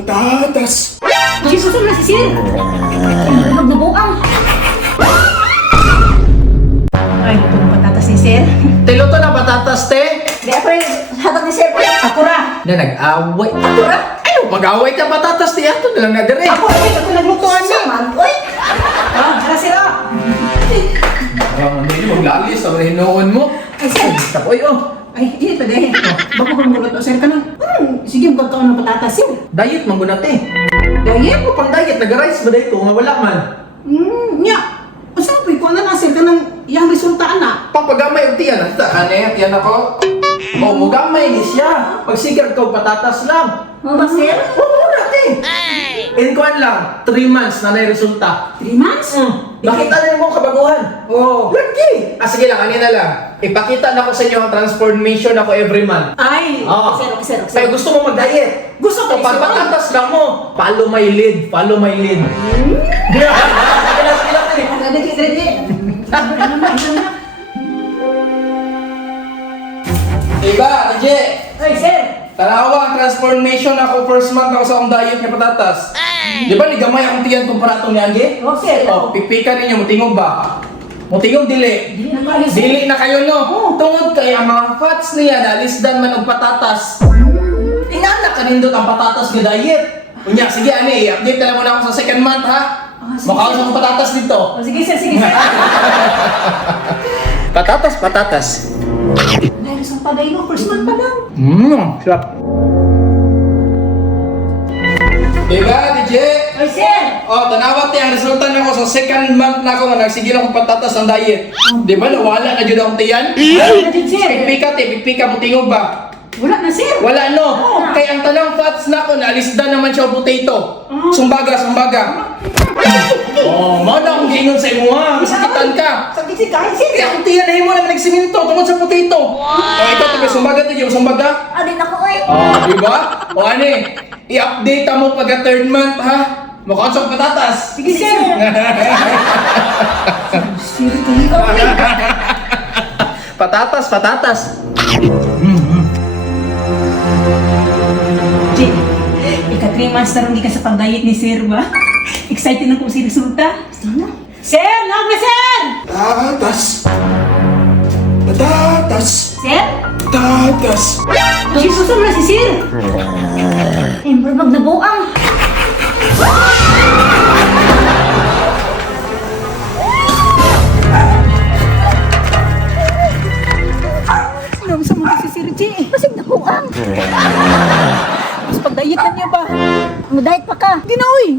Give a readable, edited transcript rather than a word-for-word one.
Patatas. Jesus, na si Sir. Nagnabuang. Ay, ito ang patatas ni Sir. Tiluto na patatas, te. Di ako rin hatag ni Sir. Ako na. Na nag-away. Ako na. Ano, mag-away ka patatas, te. Ato na lang na dire. Ako naglutuan niya. Uy. Tara Sir. Hindi mo maglalis sa hinoon mo. Ay, Sir. Tapoy, oh. Ay, hindi pa dahil. Bako kang magluto, Sir, ka na. Sige, magkakaon ng patatas, Sir. Diet man guna, te. Diet? Ano pang diet? Nag-rice ba dito? Nga wala man. Nya. Asa po, ikaw na Sir, ka ng iyang resulta, anak. Papagamay og tiyan. Ane, tiyan ako. O, mugamay ni siya. Pagsigar ko, patatas lang. Ano ba, Sir? Oo, te. In kuan lang, 3 months na resulta. 3 months? Nakita na mo kabaguhan. Oo. Lagi. Sige lang, kanina lang. Ipakita na ko sa inyo ang transformation ako every month. Ay, Oo. Sir. Kaya gusto mo mag-diet. Gusto ko, So, pag Sir. patatas lang mo, follow my lead. Follow my lead. Sige lang. Ready. Diba, Raje? Ay, Sir. Tanawa ang transformation ako first month ako sa akong diet ng patatas. Di ba nigamay akong tiyan kumpara itong ni Angie? Oh, Sir. O, pipikan ninyo, mutingog ba? Mutingog dili. Dili na kayo, Sir. Dili na kayo no. Tungod kay ang mga fats niya nalisdan man og patatas. Ingana ka nindot ang patatas nga diet. Unya, sige ani, i-update na lang muna ako sa second month ha. Sige, Makaon Sir. sa patatas dito. Oh, sige, Sir. Patatas. Dahil sa paday mo, first month pa lang. Sarap. Diba, DJ? Ay, Sir. Oh, tanawat ang resulta na ko sa second month na ako nga nagsigil akong patatas ang diet. Di ba, nawala na dyan akong tiyan? Ay, na din, Sir. Pipika, mutingog ba? Wala na, Sir. Wala no. Oo. Kaya ang tanang fats na ko, naalisda naman siya o potato. Sumbaga. Oh, mo na akong gingon sa imo ha. Masakitan ka. Sakit si kahit, Sir. Kaya akong tiyan na himo naman nagsiminto tungkol sa potato. Oh, ito, tabi, sumbaga to, yung sumbaga. Adin ako, oy. Oh, di ba? O ani, i-update mo pagka third month ha. Mukhang sa patatas. Sige, Sir. Sir, kayo. Patatas. Jay, ika-3 months na rin di ka sa pag-diet ni Sir ba? Excited na kung si resulta. Sir! Nawag na, Sir! Patatas. Sir? Jesus, na si Sir! Ember, magnabuang! Sinabi sa mga si Sir Jay. Masig nabuang! Mas pag-diet na niya ba? Mag-diet pa ka? Di na, uy!